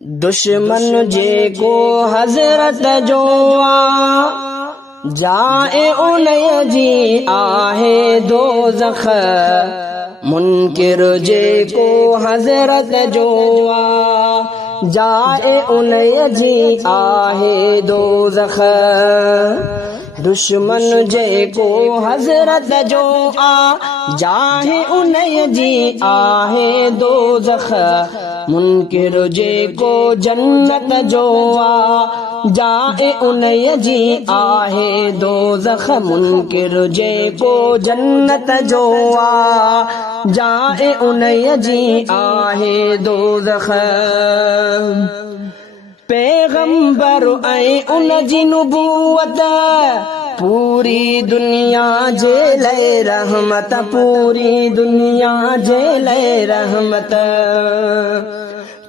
दुश्मन जे को हज़रत जो जाए उनय जी आहे दोज़ख मुनकिर जे को हज़रत जो जाए उनय जी आहे दोज़ख दुश्मन जे को हज़रत जो जाए उनय जी आहे दोज़ख मुनकिर जे को जन्नत जो जाए उनय जी आहे दोज़ख मुनकिर जे को जन्नत जो जाए उनय जी आहे दोज़ख पैगंबर ऐं उन जी नुबूवत पूरी दुनिया जे लाइ रहमत पूरी दुनिया जे लाइ रहमत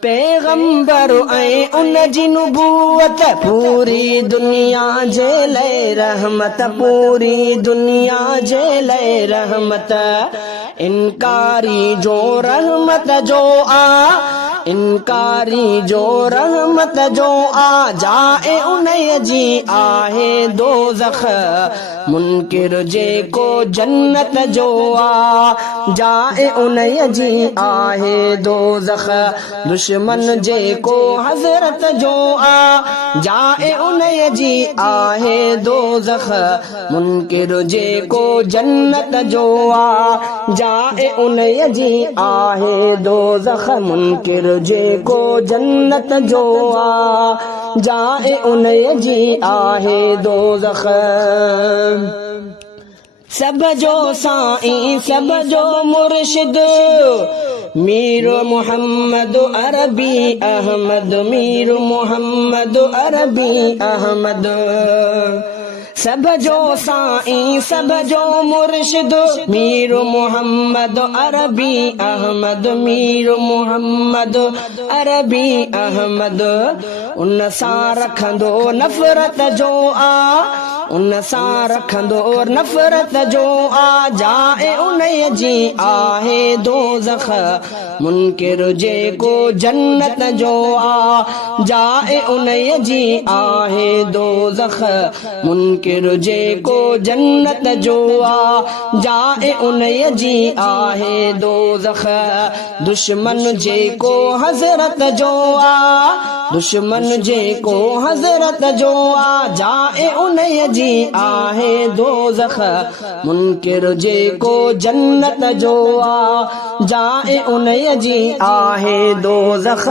पैगंबर ऐं उन जी नुबूवत पूरी दुनिया जे लाइ रहमत पूरी दुनिया जे लाइ रहमत इनकारी जो रहमत जो इनकारी जो रहमत जो जाए उनय जी आहे दोज़ख मुनकिर जे को जन्नत जो जाए उनय जी आहे दोज़ख दुश्मन जे को हज़रत जो जाए उनय जी आहे दोज़ख मुनकिर जे को जन्नत जो जाए उनय जी आहे दोज़ख मुनकिर जे को जन्नत जो जाए उनय जी आहे दोज़ख सब जो साईं सब जो मुर्शिद मीर मोहम्मद अरबी अहमद मीर मोहम्मद अरबी अहमद सब जो साईं सब जो मुर्शिद मीर मोहम्मद अरबी अहमद मीर मोहम्मद अरबी अहमद उन सां रखंदो नफ़रत जो उन सां रखंदो नफ़रत जो जाए उनय जी आहे दोज़ख मुनकिर जे को जन्नत जो जाए उनय जी आहे दोज़ख मुनकिर जे को जन्नत जो जाए उनय जी आहे दोज़ख दुश्मन जे को हज़रत जो दुश्मन जे को हज़रत जो जाए उनय जी आहे दोज़ख मुनकिर जे को जन्नत जो जाए उनय जी आहे दोज़ख